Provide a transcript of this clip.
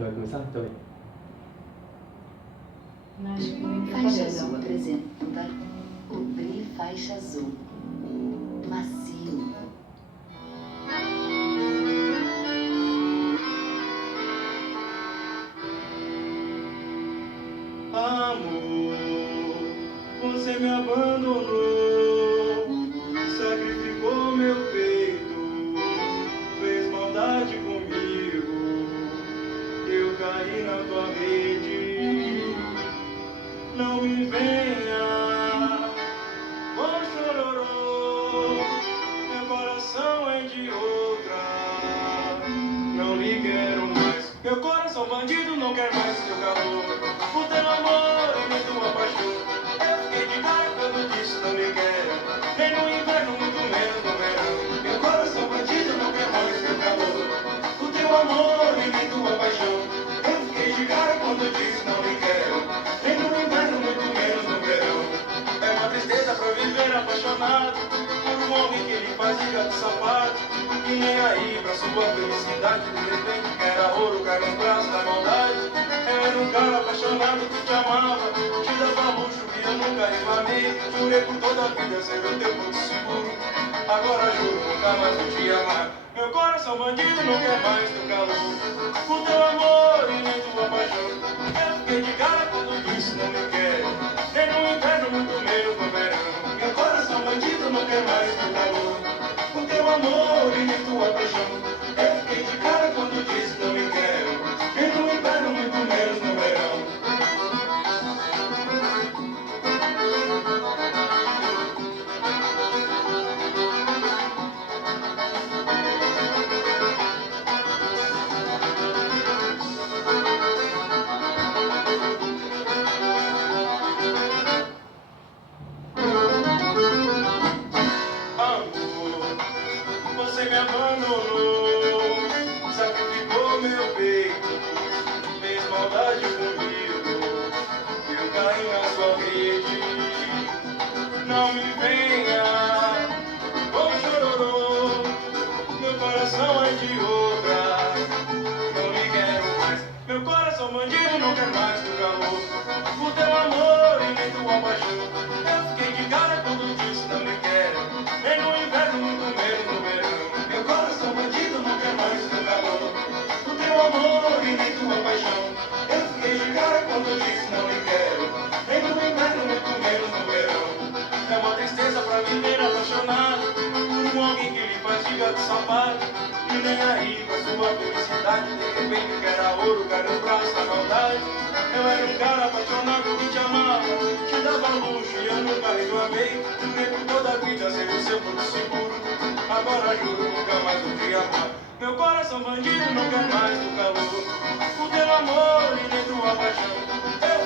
vai começar? Então. Faixa azul apresenta o brilho faixa azul. Macio. Amor, você me abandonou, sacrificou meu peito, fez maldade comigo, eu caí na tua rede. Não me venha com chororô, meu coração é de outra, não lhe quero mais. Meu coração bandido não quer mais seu calor. O teu amor e nem tua paixão. Eu fiquei de cara quando disse não me quero. Nem no inverno, muito menos no verão. Meu coração bandido não quer mais seu calor. O teu amor e nem tua paixão. Eu fiquei de cara quando disse não me quero. Nem no inverno, muito menos no verão. É uma tristeza pra viver apaixonado por um homem que lhe fazia de sapato. E nem aí pra sua felicidade. De repente quer a ouro, cai nos braços da maldade. Eu era um cara apaixonado que te amava, te dava luxo que eu nunca reclamei. Jurei por toda a vida ser o teu ponto seguro. Agora juro nunca mais vou te amar. Meu coração bandido não quer mais teu calor. O teu amor e nem tua paixão. Eu fiquei de cara quando disse não me quero. Nem no inverno, muito menos no verão. Meu coração bandido não quer mais teu calor. O teu amor e nem tua paixão. Eu fiquei de cara quando disse não me quero. Nem no inverno, muito menos no verão. Amor, você me abandonou, sacrificou meu peito, fez maldade comigo, eu caí na sua rede. Não me venha com chororô, meu coração é de outra, não lhe quero mais. Meu coração bandido não quer mais teu calor, o teu amor e nem tua paixão. Eu fiquei de cara quando disse não me quero, nem no inverno, muito menos no verão. Meu coração bandido não quer mais teu calor, o teu amor e nem tua paixão. Eu fiquei de cara quando disse não me quero, nem no inverno, muito menos no verão. É uma tristeza pra viver apaixonado por um alguém que lhe faz giga de sapato. E nem aí pra sua felicidade. De repente quer a ouro, cai nos braços da maldade. Eu era um cara apaixonado que te amava, te dava luxo e eu nunca reclamei. Jurei por toda a vida ser o seu porto seguro. Agora juro nunca mais vou te amar. Meu coração bandido não quer mais do calor, o teu amor e nem tua paixão. Eu